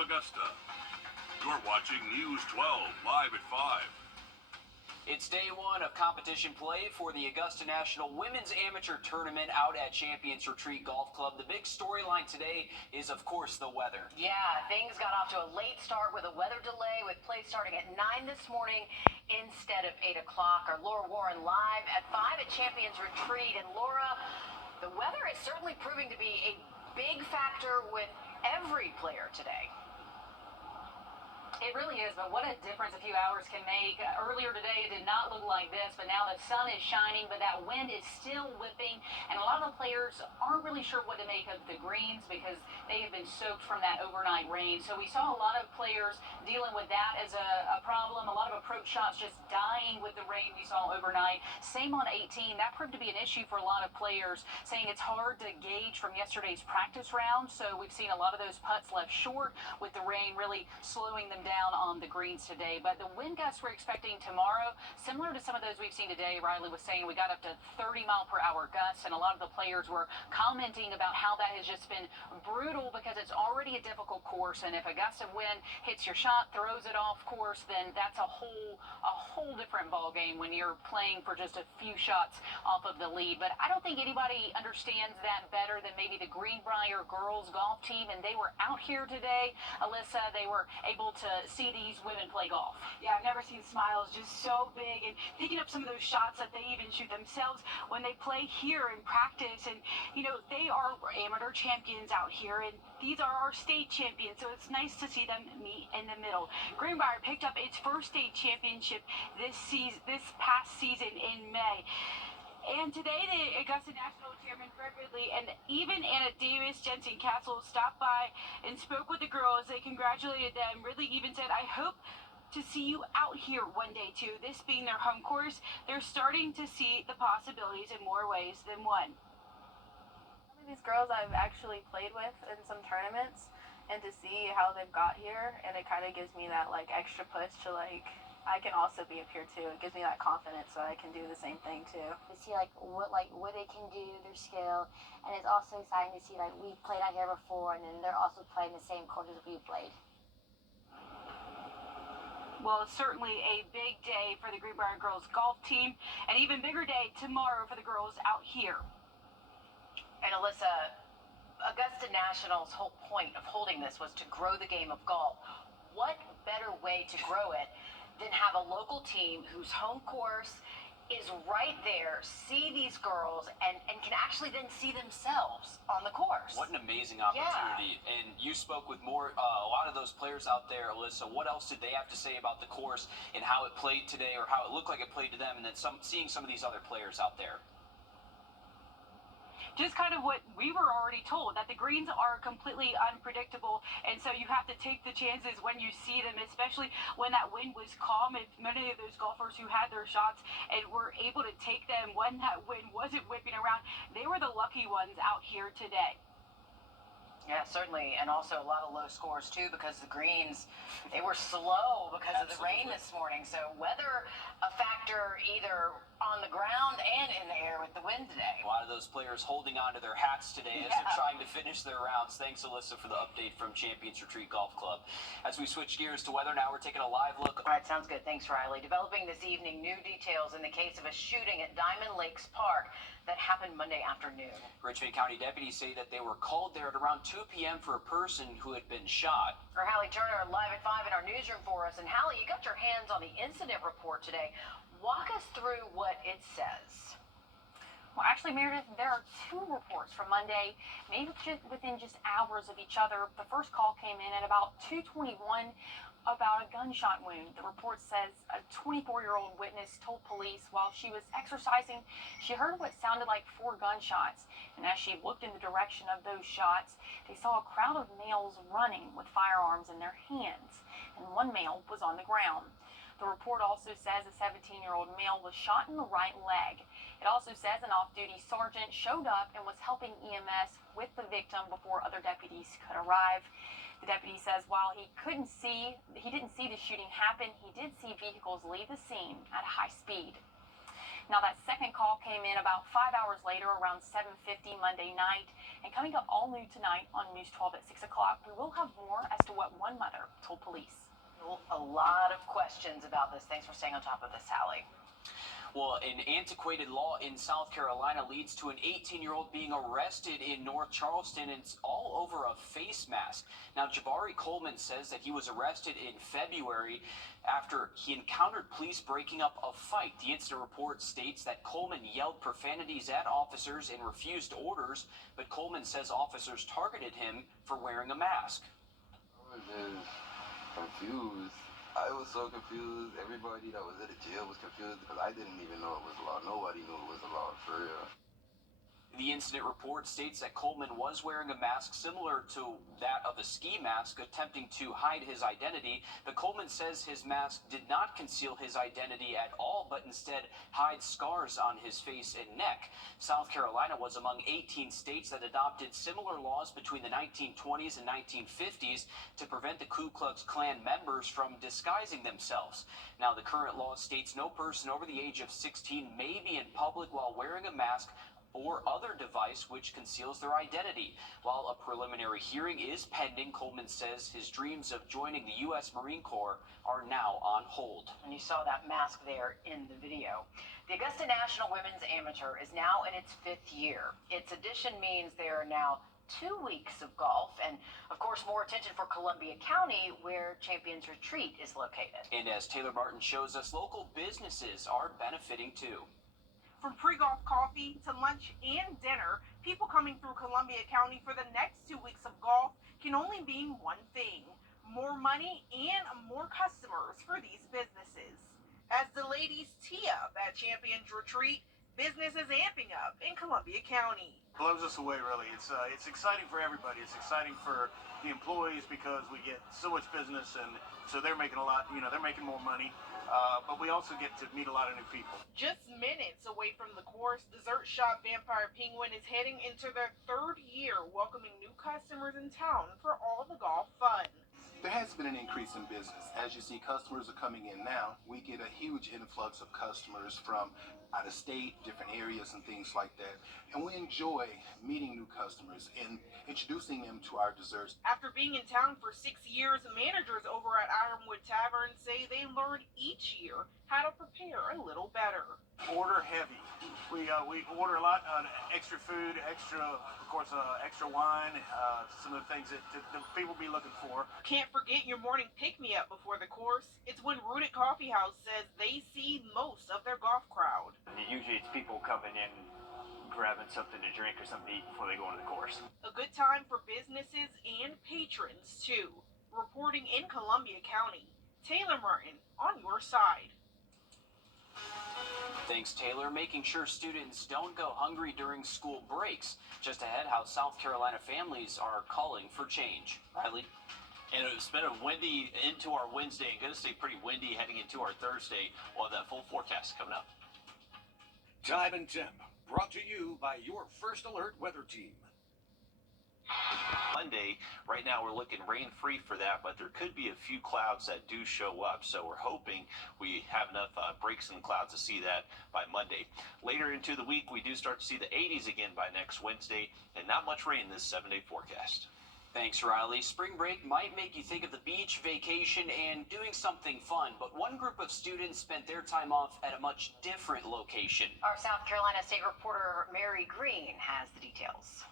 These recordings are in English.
Augusta. You're watching News 12 live at 5. It's day one of competition play for the Augusta National Women's Amateur Tournament out at Champions Retreat Golf Club. The big storyline today is, of course, the weather. Yeah, things got off to a late start with a weather delay, with play starting at 9 this morning instead of 8 o'clock. Our Laura Warren live at 5 at Champions Retreat. And Laura, the weather is certainly proving to be a big factor with every player today. It really is, but what a difference a few hours can make. Earlier today, it did not look like this, but now the sun is shining, but that wind is still whipping, and a lot of the players aren't really sure what to make of the greens because they have been soaked from that overnight rain. So we saw a lot of players dealing with that as a problem. A lot of approach shots just dying with the rain we saw overnight. Same on 18. That proved to be an issue for a lot of players, saying it's hard to gauge from yesterday's practice round. So we've seen a lot of those putts left short with the rain really slowing them down on the greens today. But the wind gusts we're expecting tomorrow, similar to some of those we've seen today. Riley was saying we got up to 30-mile-per-hour gusts, and a lot of the players were commenting about how that has just been brutal because it's already a difficult course, and if a gust of wind hits your shot, throws it off course, then that's a whole different ball game when you're playing for just a few shots off of the lead. But I don't think anybody understands that better than maybe the Greenbrier girls golf team, and they were out here today. Alyssa, they were able to see these women play golf. Yeah, I've never seen smiles just so big and picking up some of those shots that they even shoot themselves when they play here in practice. And, you know, they are amateur champions out here, and these are our state champions, so it's nice to see them meet in the middle. Greenbrier picked up its first state championship this past season in May. And today, the Augusta National Chairman Fred Ridley and even Anna Davis, Jensen Castle stopped by and spoke with the girls. They congratulated them. Ridley even said, "I hope to see you out here one day too." This being their home course, they're starting to see the possibilities in more ways than one. Some of these girls I've actually played with in some tournaments, and to see how they've got here, and it kind of gives me that like extra push to like, I can also be up here too. It gives me that confidence that I can do the same thing too. To see what they can do, their skill, and it's also exciting to see we've played out here before, and then they're also playing the same courses we played. Well, it's certainly a big day for the Greenbrier girls golf team, and even bigger day tomorrow for the girls out here. And Alyssa, Augusta National's whole point of holding this was to grow the game of golf. What better way to grow it than have a local team whose home course is right there, see these girls, and can actually then see themselves on the course. What an amazing opportunity. Yeah. And you spoke with a lot of those players out there, Alyssa. What else did they have to say about the course and how it played today, or how it looked like it played to them, and then seeing some of these other players out there? Just kind of what we were already told, that the greens are completely unpredictable, and so you have to take the chances when you see them, especially when that wind was calm. And many of those golfers who had their shots and were able to take them when that wind wasn't whipping around, they were the lucky ones out here today. Yeah, certainly, and also a lot of low scores too, because the greens, they were slow because of the rain this morning. So weather a factor either on the ground and in the air with the wind today. A lot of those players holding on to their hats today as they're trying to finish their rounds. Thanks, Alyssa, for the update from Champions Retreat Golf Club. As we switch gears to weather, now we're taking a live look. All right, sounds good. Thanks, Riley. Developing this evening, new details in the case of a shooting at Diamond Lakes Park that happened Monday afternoon. Richmond County deputies say that they were called there at around 2 p.m. for a person who had been shot. Our Hallie Turner live at 5 in our newsroom for us. And Hallie, you got your hands on the incident report today. Walk us through what it says. Well, actually, Meredith, there are two reports from Monday, maybe within just hours of each other. The first call came in at about 2:21 about a gunshot wound. The report says a 24-year-old witness told police while she was exercising, she heard what sounded like 4 gunshots. And as she looked in the direction of those shots, they saw a crowd of males running with firearms in their hands, and one male was on the ground. The report also says a 17-year-old male was shot in the right leg. It also says an off-duty sergeant showed up and was helping EMS with the victim before other deputies could arrive. The deputy says while he didn't see the shooting happen, he did see vehicles leave the scene at high speed. Now, that second call came in about 5 hours later, around 7:50 Monday night. And coming up all new tonight on News 12 at 6 o'clock, we will have more as to what one mother told police. A lot of questions about this. Thanks for staying on top of this, Sally. Well, an antiquated law in South Carolina leads to an 18-year-old being arrested in North Charleston, and it's all over a face mask. Now, Jabari Coleman says that he was arrested in February after he encountered police breaking up a fight. The incident report states that Coleman yelled profanities at officers and refused orders, but Coleman says officers targeted him for wearing a mask. I was just confused. I was so confused. Everybody that was at the jail was confused because I didn't even know it was a law. Nobody knew it was a law, for real. The incident report states that Coleman was wearing a mask similar to that of a ski mask, attempting to hide his identity, but Coleman says his mask did not conceal his identity at all, but instead hide scars on his face and neck. South Carolina was among 18 states that adopted similar laws between the 1920s and 1950s to prevent the Ku Klux Klan members from disguising themselves. Now, the current law states no person over the age of 16 may be in public while wearing a mask or other device which conceals their identity. While a preliminary hearing is pending, Coleman says his dreams of joining the U.S. Marine Corps are now on hold. And you saw that mask there in the video. The Augusta National Women's Amateur is now in its 5th year. Its addition means there are now 2 weeks of golf, and of course more attention for Columbia County, where Champions Retreat is located. And as Taylor Martin shows us, local businesses are benefiting too. From pre-golf coffee to lunch and dinner, people coming through Columbia County for the next 2 weeks of golf can only mean one thing: more money and more customers for these businesses. As the ladies tee up at Champions Retreat, business is amping up in Columbia County. Blows us away, really. It's exciting for everybody. It's exciting for the employees because we get so much business, and so they're making a lot. They're making more money. But we also get to meet a lot of new people. Just minutes away from the course, dessert shop Vampire Penguin is heading into their 3rd year, welcoming new customers in town for all the golf fun. There has been an increase in business. As you see, customers are coming in now. We get a huge influx of customers from out of state, different areas and things like that. And we enjoy meeting new customers and introducing them to our desserts. After being in town for 6 years, managers over at Ironwood Tavern say they learn each year how to prepare a little better. Order heavy. We order a lot on extra food, extra wine, some of the things that the people be looking for. Can't forget your morning pick-me-up before the course. It's when Wrdw Coffee House says they see most of their golf crowd. Usually it's people coming in, grabbing something to drink or something to eat before they go into the course. A good time for businesses and patrons, too. Reporting in Columbia County, Taylor Martin on your side. Thanks, Taylor. Making sure students don't go hungry during school breaks. Just ahead, how South Carolina families are calling for change. Riley? And it's been a windy into our Wednesday and going to stay pretty windy heading into our Thursday. We'll have that full forecast coming up. Time and Temp, brought to you by your First Alert weather team. Monday, right now we're looking rain-free for that, but there could be a few clouds that do show up, so we're hoping we have enough breaks in the clouds to see that by Monday. Later into the week, we do start to see the 80s again by next Wednesday, and not much rain this 7-day forecast. Thanks, Riley. Spring break might make you think of the beach, vacation, and doing something fun, but one group of students spent their time off at a much different location. Our South Carolina State reporter Mary Green has the details.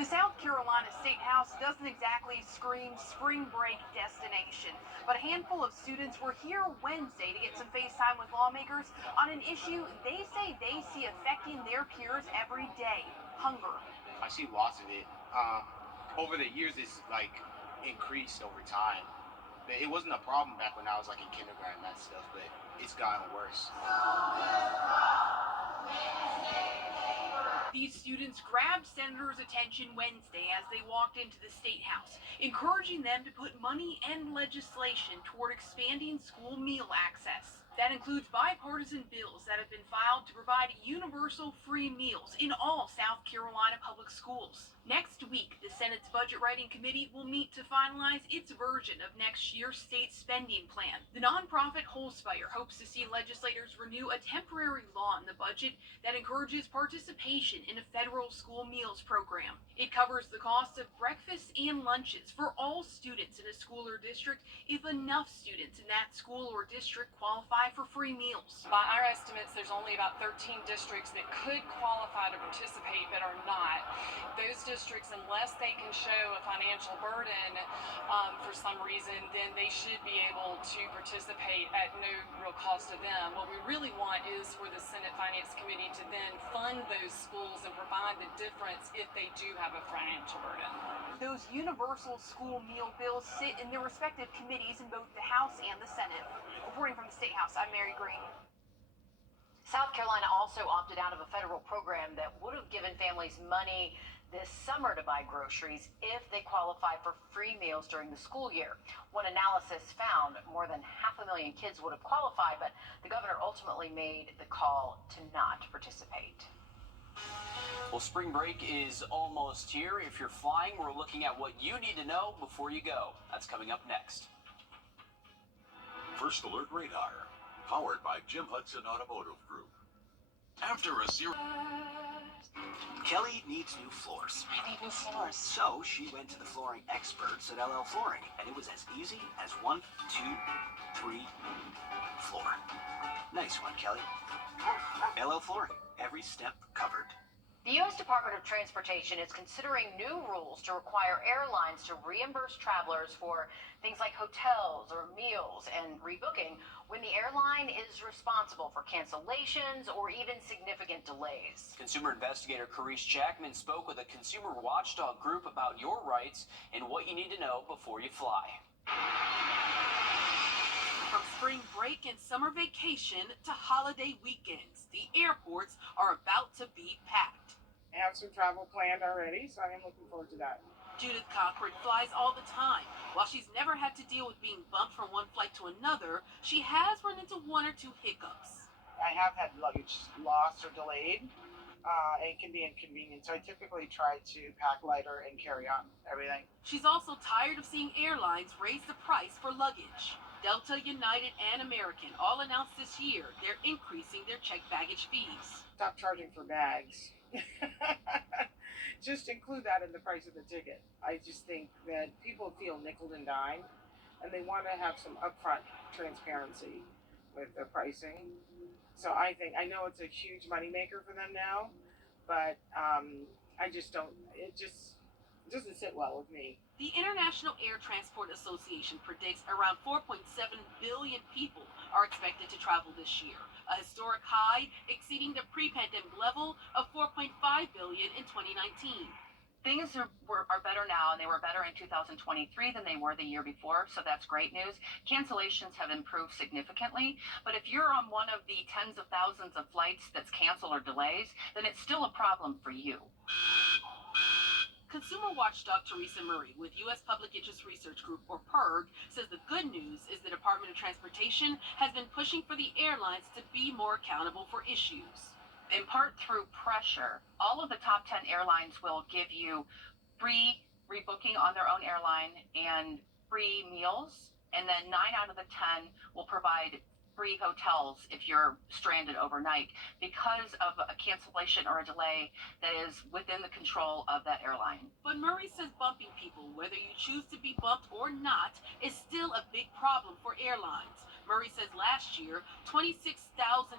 The South Carolina State House doesn't exactly scream spring break destination, but a handful of students were here Wednesday to get some face time with lawmakers on an issue they say they see affecting their peers every day: hunger. I see lots of it. Over the years, it's increased over time. It wasn't a problem back when I was in kindergarten and that stuff, but it's gotten worse. These students grabbed senators' attention Wednesday as they walked into the State House, encouraging them to put money and legislation toward expanding school meal access. That includes bipartisan bills that have been filed to provide universal free meals in all South Carolina public schools. Next week, the Senate's Budget Writing Committee will meet to finalize its version of next year's state spending plan. The nonprofit Holzfire hopes to see legislators renew a temporary law in the budget that encourages participation in a federal school meals program. It covers the cost of breakfast and lunches for all students in a school or district if enough students in that school or district qualify for free meals. By our estimates, there's only about 13 districts that could qualify to participate but are not. Those districts, unless they can show a financial burden for some reason, then they should be able to participate at no real cost to them. What we really want is for the Senate Finance Committee to then fund those schools and provide the difference if they do have a financial burden. Those universal school meal bills sit in their respective committees in both the House and the Senate. Reporting from the State House, I'm Mary Green. South Carolina also opted out of a federal program that would have given families money this summer to buy groceries if they qualify for free meals during the school year. One analysis found more than 500,000 kids would have qualified, but the governor ultimately made the call to not participate. Well, spring break is almost here. If you're flying, we're looking at what you need to know before you go. That's coming up next. First Alert Radar, powered by Jim Hudson Automotive Group. After a zero... Kelly needs new floors. I need new floors. So she went to the flooring experts at LL Flooring, and it was as easy as 1, 2, 3, floor. Nice one, Kelly. LL Flooring, every step covered. The U.S. Department of Transportation is considering new rules to require airlines to reimburse travelers for things like hotels or meals and rebooking when the airline is responsible for cancellations or even significant delays. Consumer investigator Carice Jackman spoke with a consumer watchdog group about your rights and what you need to know before you fly. From spring break and summer vacation to holiday weekends, the airports are about to be packed. I have some travel planned already, so I am looking forward to that. Judith Cochran flies all the time. While she's never had to deal with being bumped from one flight to another, she has run into one or two hiccups. I have had luggage lost or delayed. It can be inconvenient, so I typically try to pack lighter and carry on everything. She's also tired of seeing airlines raise the price for luggage. Delta, United, and American all announced this year they're increasing their checked baggage fees. Stop charging for bags. Just include that in the price of the ticket. I just think that people feel nickel and dimed, and they want to have some upfront transparency with the pricing. So I know it's a huge moneymaker for them now, but I just don't, it doesn't sit well with me. The International Air Transport Association predicts around 4.7 billion people are expected to travel this year, a historic high exceeding the pre-pandemic level of 4.5 billion in 2019. Things are better now, and they were better in 2023 than they were the year before, so that's great news. Cancellations have improved significantly, but if you're on one of the tens of thousands of flights that's canceled or delays, then it's still a problem for you. Consumer watchdog Teresa Murray with U.S. Public Interest Research Group, or PIRG, says the good news is the Department of Transportation has been pushing for the airlines to be more accountable for issues. In part through pressure, all of the top 10 airlines will give you free rebooking on their own airline and free meals, and then 9 out of the 10 will provide free hotels if you're stranded overnight because of a cancellation or a delay that is within the control of that airline. But Murray says bumping people, whether you choose to be bumped or not, is still a big problem for airlines. Murray says last year, 26,000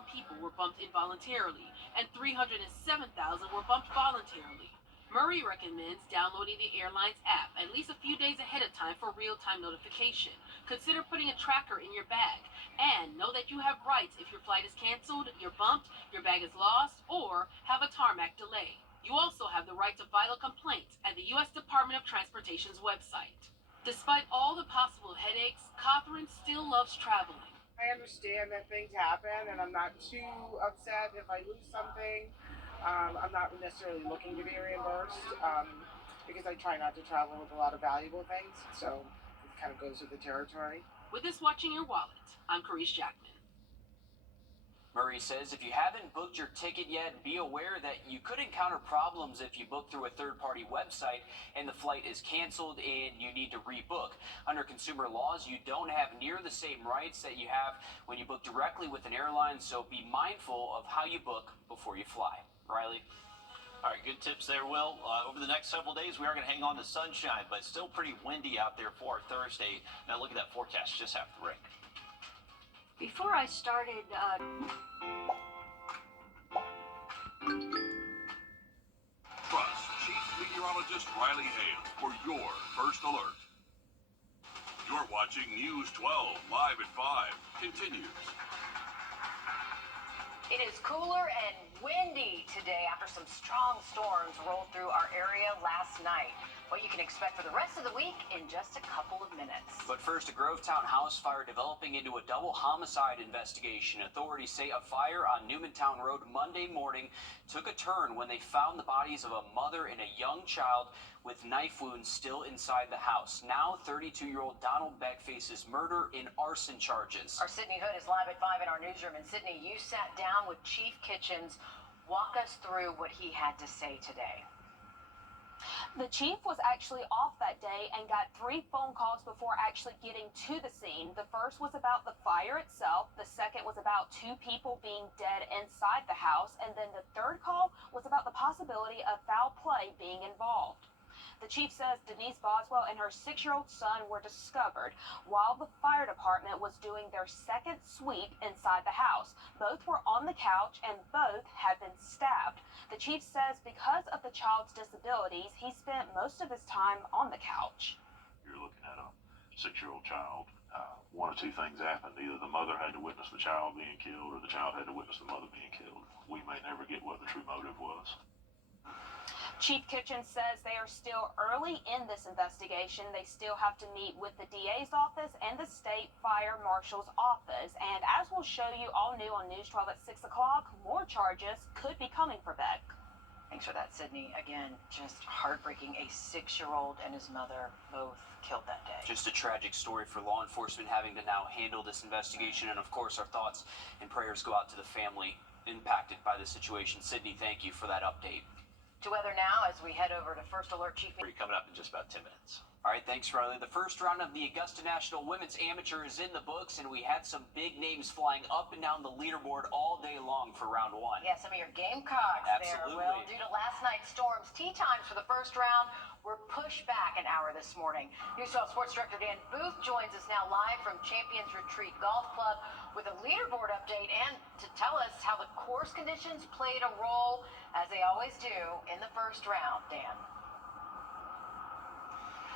people were bumped involuntarily and 307,000 were bumped voluntarily. Murray recommends downloading the airline's app at least a few days ahead of time for real-time notification. Consider putting a tracker in your bag, and know that you have rights if your flight is canceled, you're bumped, your bag is lost, or have a tarmac delay. You also have the right to file a complaint at the U.S. Department of Transportation's website. Despite all the possible headaches, Catherine still loves traveling. I understand that things happen, and I'm not too upset if I lose something. I'm not necessarily looking to be reimbursed because I try not to travel with a lot of valuable things, so it kind of goes with the territory. With this watching your wallet, I'm Carice Jackman. Murray says if you haven't booked your ticket yet, be aware that you could encounter problems if you book through a third-party website and the flight is canceled and you need to rebook. Under consumer laws, you don't have near the same rights that you have when you book directly with an airline, so be mindful of how you book before you fly. Riley? All right, good tips there, Will. Over the next several days, we are going to hang on to sunshine, but still pretty windy out there for Thursday. Now look at that forecast just after the break. Before I started, Trust Chief Meteorologist Riley Hale for your first alert. You're watching News 12 live at 5. Continues. It is cooler and windy today after some strong storms rolled through our area last night. What you can expect for the rest of the week in just a couple of minutes. But first, a Grovetown house fire developing into a double homicide investigation. Authorities say a fire on Newmantown Road Monday morning took a turn when they found the bodies of a mother and a young child with knife wounds still inside the house. Now, 32-year-old Donald Beck faces murder and arson charges. Our Sydney Hood is live at 5 in our newsroom. And Sydney, you sat down with Chief Kitchens. Walk us through what he had to say today. The chief was actually off that day and got 3 phone calls before actually getting to the scene. The first was about the fire itself. The second was about 2 people being dead inside the house. And then the third call was about the possibility of foul play being involved. The chief says Denise Boswell and her 6-year-old son were discovered while the fire department was doing their second sweep inside the house. Both were on the couch and both had been stabbed. The chief says because of the child's disabilities, he spent most of his time on the couch. You're looking at a 6-year-old child. One of 2 things happened. Either the mother had to witness the child being killed or the child had to witness the mother being killed. We may never get what the true motive was. Chief Kitchens says they are still early in this investigation. They still have to meet with the DA's office and the state fire marshal's office. And as we'll show you all new on News 12 at 6 o'clock, more charges could be coming for Beck. Thanks for that, Sydney. Again, just heartbreaking. A 6-year-old and his mother both killed that day. Just a tragic story for law enforcement having to now handle this investigation. And of course, our thoughts and prayers go out to the family impacted by the situation. Sydney, thank you for that update. To weather now as we head over to First Alert Chief. Coming up in just about 10 minutes. All right, thanks, Riley. The first round of the Augusta National Women's Amateur is in the books, and we had some big names flying up and down the leaderboard all day long for round 1. Yeah, some of your Gamecocks Absolutely. there, Will. Due to last night's storms, tee times for the first round were pushed back an hour this morning. News 12 Sports Director Dan Booth joins us now live from Champions Retreat Golf Club with a leaderboard update and to tell us how the course conditions played a role, as they always do, in the first round. Dan.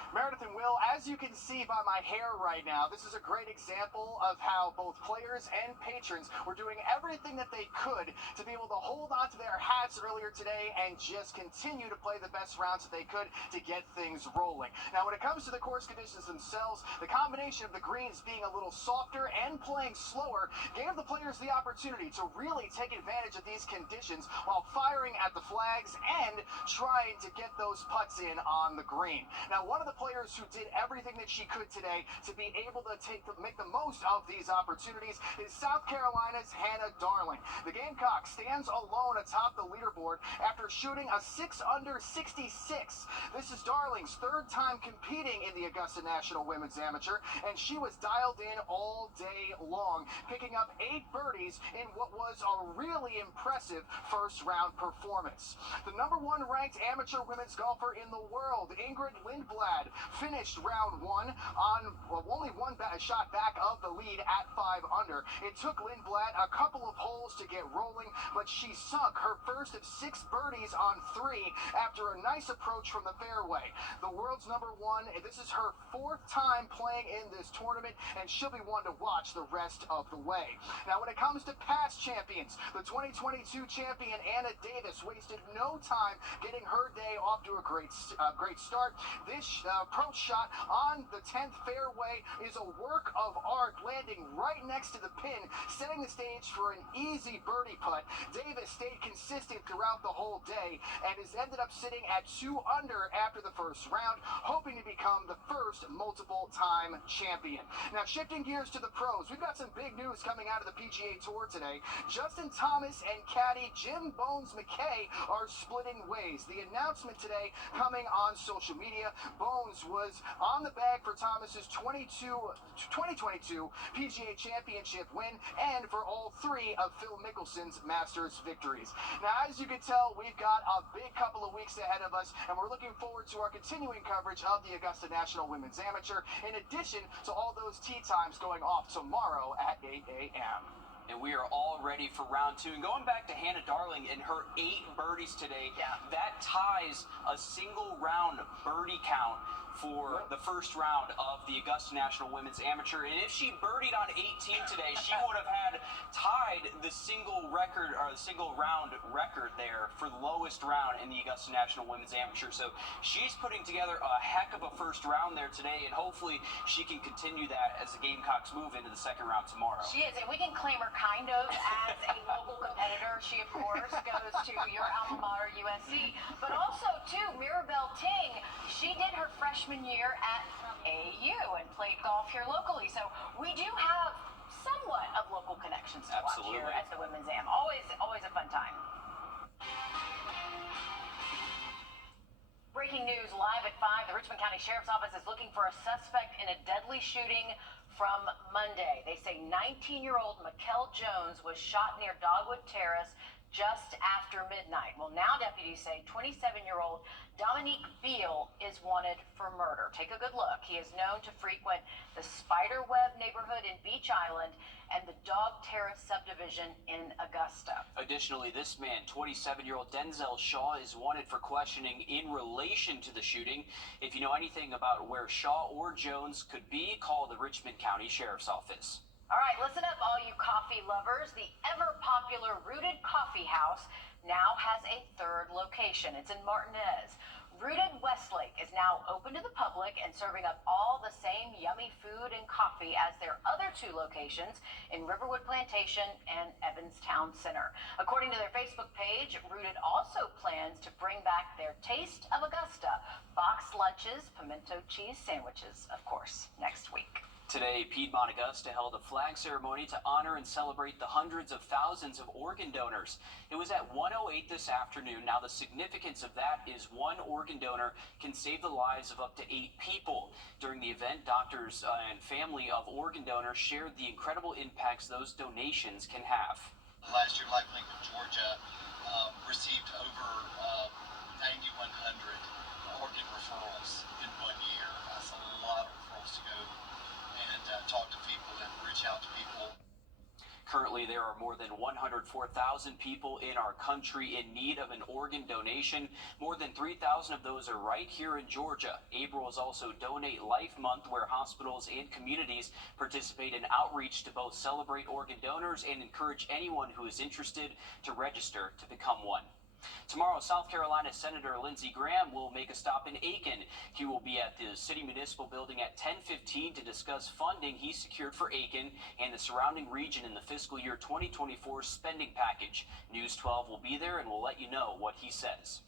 Meredith and Will, as you can see by my hair right now, this is a great example of how both players and patrons were doing everything that they could to be able to hold on to their hats earlier today and just continue to play the best rounds that they could to get things rolling. Now, when it comes to the course conditions themselves, the combination of the greens being a little softer and playing slower gave the players the opportunity to really take advantage of these conditions while firing at the flags and trying to get those putts in on the green. Now, one of the players who did everything that she could today to be able to make the most of these opportunities is South Carolina's Hannah Darling. The Gamecock stands alone atop the leaderboard after shooting a 6-under 66. This is Darling's 3rd time competing in the Augusta National Women's Amateur, and she was dialed in all day long, picking up 8 birdies in what was a really impressive first round performance. The number 1 ranked amateur women's golfer in the world, Ingrid Lindblad, finished round 1 on only 1 shot back of the lead at 5 under. It took Lindblad a couple of holes to get rolling, but she sunk her first of 6 birdies on 3 after a nice approach from the fairway. The world's number 1, this is her 4th time playing in this tournament, and she'll be one to watch the rest of the way. Now, when it comes to past champions, the 2022 champion Anna Davis wasted no time getting her day off to a great start. This approach shot on the 10th fairway is a work of art, landing right next to the pin, setting the stage for an easy birdie putt. Davis stayed consistent throughout the whole day and has ended up sitting at 2 under after the first round, hoping to become the first multiple-time champion. Now, shifting gears to the pros, we've got some big news coming out of the PGA Tour today. Justin Thomas and caddy Jim Bones McKay are splitting ways. The announcement today coming on social media. Bones was on the bag for Thomas's 2022 PGA Championship win and for all 3 of Phil Mickelson's Masters victories. Now, as you can tell, we've got a big couple of weeks ahead of us, and we're looking forward to our continuing coverage of the Augusta National Women's Amateur, in addition to all those tee times going off tomorrow at 8 a.m. And we are all ready for round 2. And going back to Hannah Darling and her 8 birdies today, that ties a single round birdie count for the first round of the Augusta National Women's Amateur. And if she birdied on 18 today, she would have had tied the single record, or the single round record there for the lowest round in the Augusta National Women's Amateur. So she's putting together a heck of a first round there today, and hopefully she can continue that as the Gamecocks move into the second round tomorrow. She is, and we can claim her kind of as a local competitor. She, of course, goes to your alma mater, USC, but also, too, Mirabelle Ting. She did her freshman year at AU and played golf here locally. So we do have somewhat of local connections to watch here at the Women's Am. Always a fun time. Breaking news live at 5. The Richmond County Sheriff's Office is looking for a suspect in a deadly shooting from Monday. They say 19-year-old Mikkel Jones was shot near Dogwood Terrace just after midnight. Well, now deputies say 27-year-old Dominique Beal is wanted for murder. Take a good look. He is known to frequent the Spiderweb neighborhood in Beach Island and the Dog Terrace subdivision in Augusta. Additionally, this man, 27-year-old Denzel Shaw, is wanted for questioning in relation to the shooting. If you know anything about where Shaw or Jones could be, call the Richmond County Sheriff's Office. All right, listen up, all you coffee lovers. The ever-popular Wrdw Coffee House now has a 3rd location. It's in Martinez. Wrdw Westlake is now open to the public and serving up all the same yummy food and coffee as their other 2 locations in Riverwood Plantation and Evanstown Center. According to their Facebook page, Wrdw also plans to bring back their Taste of Augusta boxed lunches, pimento cheese sandwiches, of course, next week. Today, Piedmont Augusta held a flag ceremony to honor and celebrate the hundreds of thousands of organ donors. It was at 1:08 this afternoon. Now, the significance of that is one organ donor can save the lives of up to 8 people. During the event, doctors and family of organ donors shared the incredible impacts those donations can have. Last year, LifeLink of Georgia received over 9,100 organ referrals in 1 year. That's a lot of referrals to go and talk to people and reach out to people. Currently, there are more than 104,000 people in our country in need of an organ donation. More than 3,000 of those are right here in Georgia. April is also Donate Life Month, where hospitals and communities participate in outreach to both celebrate organ donors and encourage anyone who is interested to register to become one. Tomorrow, South Carolina Senator Lindsey Graham will make a stop in Aiken. He will be at the City Municipal Building at 10:15 to discuss funding he secured for Aiken and the surrounding region in the fiscal year 2024 spending package. News 12 will be there and we'll let you know what he says.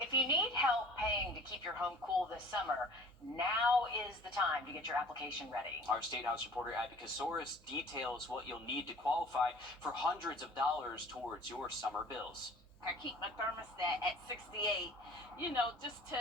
If you need help paying to keep your home cool this summer, now is the time to get your application ready. Our State House reporter Abby Casoris details what you'll need to qualify for hundreds of dollars towards your summer bills. I keep my thermostat at 68, just to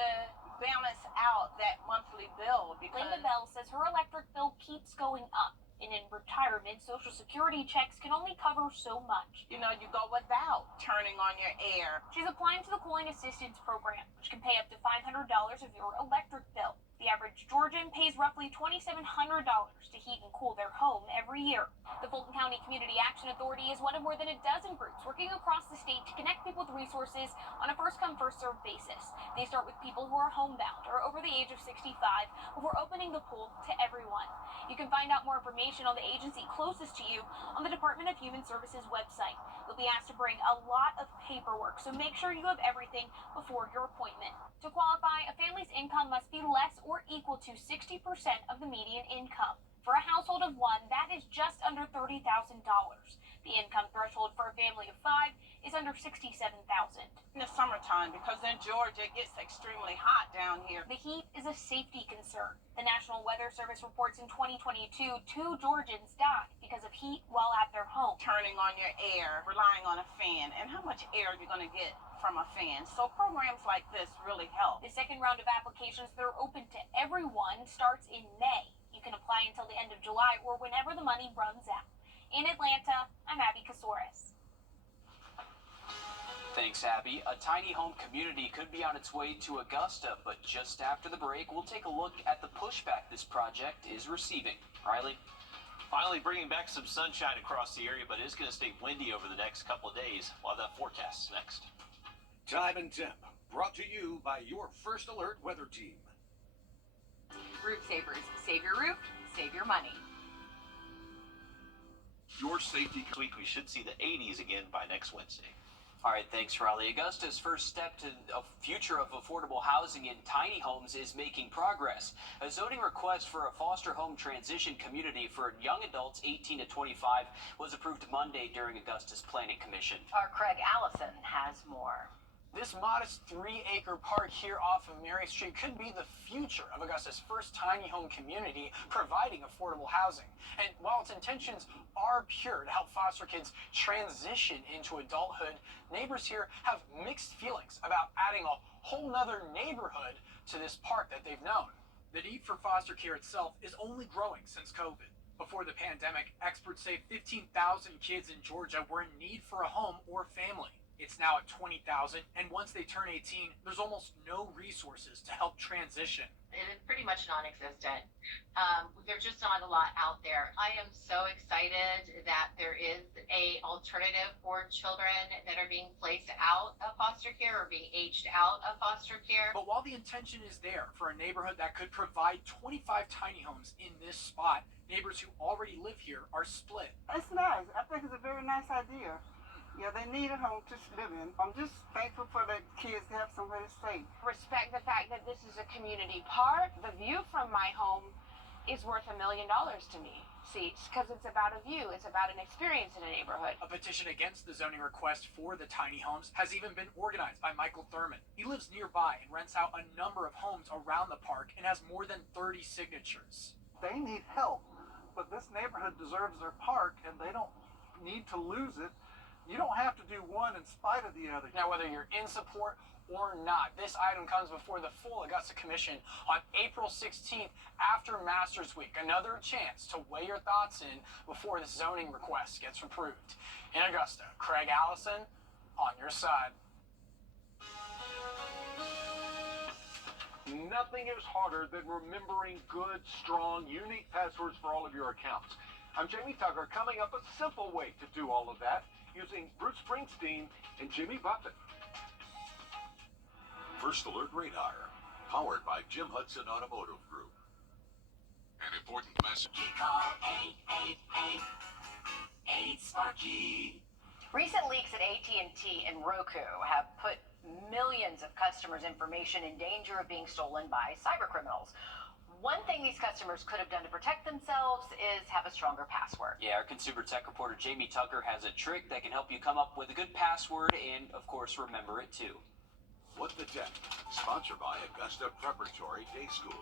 balance out that monthly bill. Linda Bell says her electric bill keeps going up, and in retirement, Social Security checks can only cover so much. You go without turning on your air. She's applying to the Cooling Assistance Program, which can pay up to $500 of your electric bill. The average Georgian pays roughly $2,700 to heat and cool their home every year. The Fulton County Community Action Authority is one of more than a dozen groups working across the state to connect people with resources on a first-come, first-served basis. They start with people who are homebound or over the age of 65 before opening the pool to everyone. You can find out more information on the agency closest to you on the Department of Human Services website. You'll be asked to bring a lot of paperwork, so make sure you have everything before your appointment. To qualify, a family's income must be less or or equal to 60% of the median income. For a household of one, that is just under $30,000. The income threshold for a family of 5 is under $67,000. In the summertime, because in Georgia it gets extremely hot down here. The heat is a safety concern. The National Weather Service reports in 2022, 2 Georgians died because of heat while at their home. Turning on your air, relying on a fan, and how much air are you going to get from a fan? So programs like this really help. The second round of applications that are open to everyone starts in May. You can apply until the end of July or whenever the money runs out. In Atlanta, I'm Abby Casores. Thanks, Abby. A tiny home community could be on its way to Augusta, but just after the break, we'll take a look at the pushback this project is receiving. Riley? Finally bringing back some sunshine across the area, but it is going to stay windy over the next couple of days. We'll have that forecast next. Time and Temp, brought to you by your First Alert weather team. Roof savers. Save your roof, save your money. Your safety. This week we should see the 80s again by next Wednesday. All right, thanks, Riley. Augusta's first step to a future of affordable housing in tiny homes is making progress. A zoning request for a foster home transition community for young adults 18 to 25 was approved Monday during Augusta's Planning Commission. Our Craig Allison has more. This modest 3-acre park here off of Mary Street could be the future of Augusta's first tiny home community, providing affordable housing. And while its intentions are pure to help foster kids transition into adulthood, neighbors here have mixed feelings about adding a whole nother neighborhood to this park that they've known. The need for foster care itself is only growing since COVID. Before the pandemic, experts say 15,000 kids in Georgia were in need for a home or family. It's now at 20,000, and once they turn 18, there's almost no resources to help transition. It is pretty much non-existent. There's just not a lot out there. I am so excited that there is a alternative for children that are being placed out of foster care or being aged out of foster care. But while the intention is there for a neighborhood that could provide 25 tiny homes in this spot, neighbors who already live here are split. It's nice. I think it's a very nice idea. Yeah, they need a home to live in. I'm just thankful for the kids to have somewhere to stay. Respect the fact that this is a community park. The view from my home is worth $1 million to me. See, because it's about a view. It's about an experience in a neighborhood. A petition against the zoning request for the tiny homes has even been organized by Michael Thurman. He lives nearby and rents out a number of homes around the park and has more than 30 signatures. They need help, but this neighborhood deserves their park, and they don't need to lose it. You don't have to do one in spite of the other. Now, whether you're in support or not, this item comes before the full Augusta Commission on April 16th after Masters Week. Another chance to weigh your thoughts in before this zoning request gets approved. In Augusta, Craig Allison, on your side. Nothing is harder than remembering good, strong, unique passwords for all of your accounts. I'm Jamie Tugger, coming up a simple way to do all of that using Bruce Springsteen and Jimmy Buffett. First Alert Radar, powered by Jim Hudson Automotive Group. An important message. Call 888-8-SPARKY. Recent leaks at AT&T and Roku have put millions of customers' information in danger of being stolen by cybercriminals. One thing these customers could have done to protect themselves is have a stronger password. Yeah, our consumer tech reporter Jamie Tucker has a trick that can help you come up with a good password and, of course, remember it too. What the Tech, sponsored by Augusta Preparatory Day School.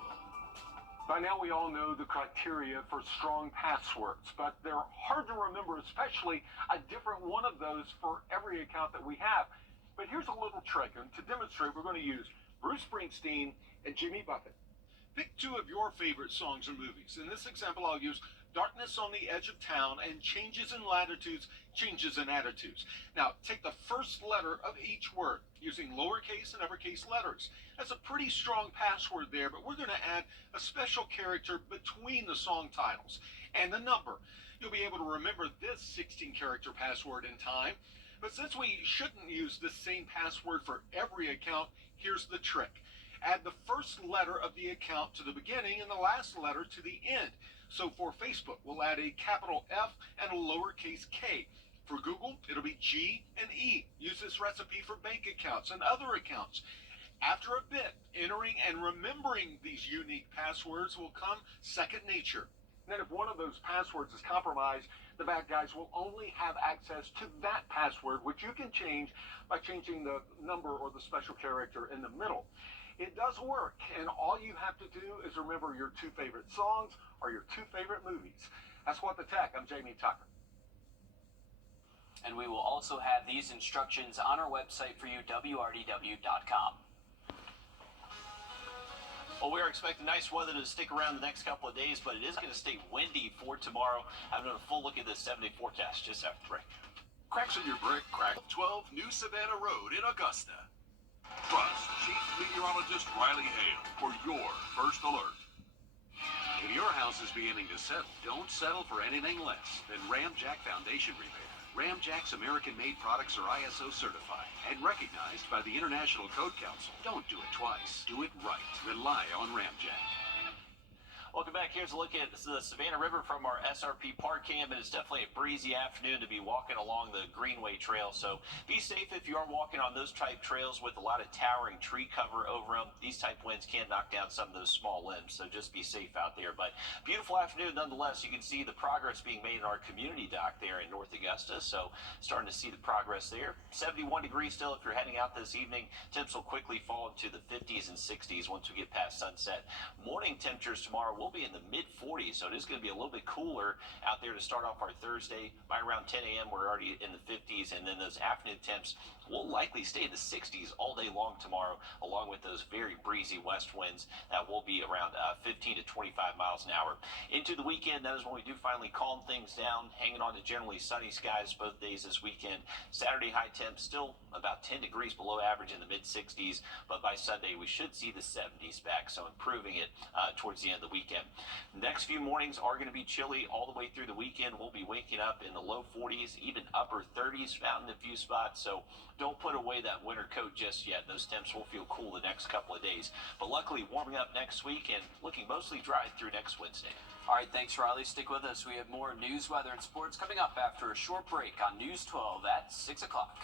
By now we all know the criteria for strong passwords, but they're hard to remember, especially a different one of those for every account that we have. But here's a little trick, and to demonstrate, we're going to use Bruce Springsteen and Jimmy Buffett. Pick two of your favorite songs or movies. In this example, I'll use Darkness on the Edge of Town and Changes in Latitudes, Changes in Attitudes. Now, take the first letter of each word using lowercase and uppercase letters. That's a pretty strong password there, but we're going to add a special character between the song titles and the number. You'll be able to remember this 16-character password in time. But since we shouldn't use the same password for every account, here's the trick. Add the first letter of the account to the beginning and the last letter to the end. So for Facebook, we'll add a capital F and a lowercase k. For Google, it'll be G and E. Use this recipe for bank accounts and other accounts. After a bit, entering and remembering these unique passwords will come second nature. Then if one of those passwords is compromised, the bad guys will only have access to that password, which you can change by changing the number or the special character in the middle. It does work, and all you have to do is remember your 2 favorite songs or your 2 favorite movies. That's What the Tech. I'm Jamie Tucker. And we will also have these instructions on our website for you, wrdw.com. Well, we are expecting nice weather to stick around the next couple of days, but it is going to stay windy for tomorrow. I'm going to full look at this 7-day forecast just after the break. Cracks in your brick, crack 12 New Savannah Road in Augusta. Trust Chief Meteorologist Riley Hale for your first alert. If your house is beginning to settle, don't settle for anything less than Ramjack Foundation Repair. Ramjack's American-made products are ISO certified and recognized by the International Code Council. Don't do it twice. Do it right. Rely on Ramjack. Welcome back. Here's a look at the Savannah River from our SRP Park Cam. It is definitely a breezy afternoon to be walking along the Greenway Trail. So be safe if you are walking on those type trails with a lot of towering tree cover over them. These type winds can knock down some of those small limbs, so just be safe out there. But beautiful afternoon nonetheless. You can see the progress being made in our community dock there in North Augusta. So starting to see the progress there. 71 degrees still if you're heading out this evening. Temps will quickly fall into the 50s and 60s once we get past sunset. Morning temperatures tomorrow will be in the mid 40s, so it is going to be a little bit cooler out there to start off our Thursday. By around 10 a.m. we're already in the 50s, and then those afternoon temps will likely stay in the 60s all day long tomorrow, along with those very breezy west winds that will be around 15 to 25 miles an hour. Into the weekend, that is when we do finally calm things down, hanging on to generally sunny skies both days this weekend. Saturday high temps still about 10 degrees below average in the mid 60s, but by Sunday we should see the 70s back, so improving it towards the end of the weekend. Next few mornings are going to be chilly all the way through the weekend. We'll be waking up in the low 40s, even upper 30s out in a few spots, so don't put away that winter coat just yet. Those temps will feel cool the next couple of days, but luckily warming up next week and looking mostly dry through next Wednesday. All right, thanks, Riley. Stick with us. We have more news, weather, and sports coming up after a short break on News 12 at 6 o'clock.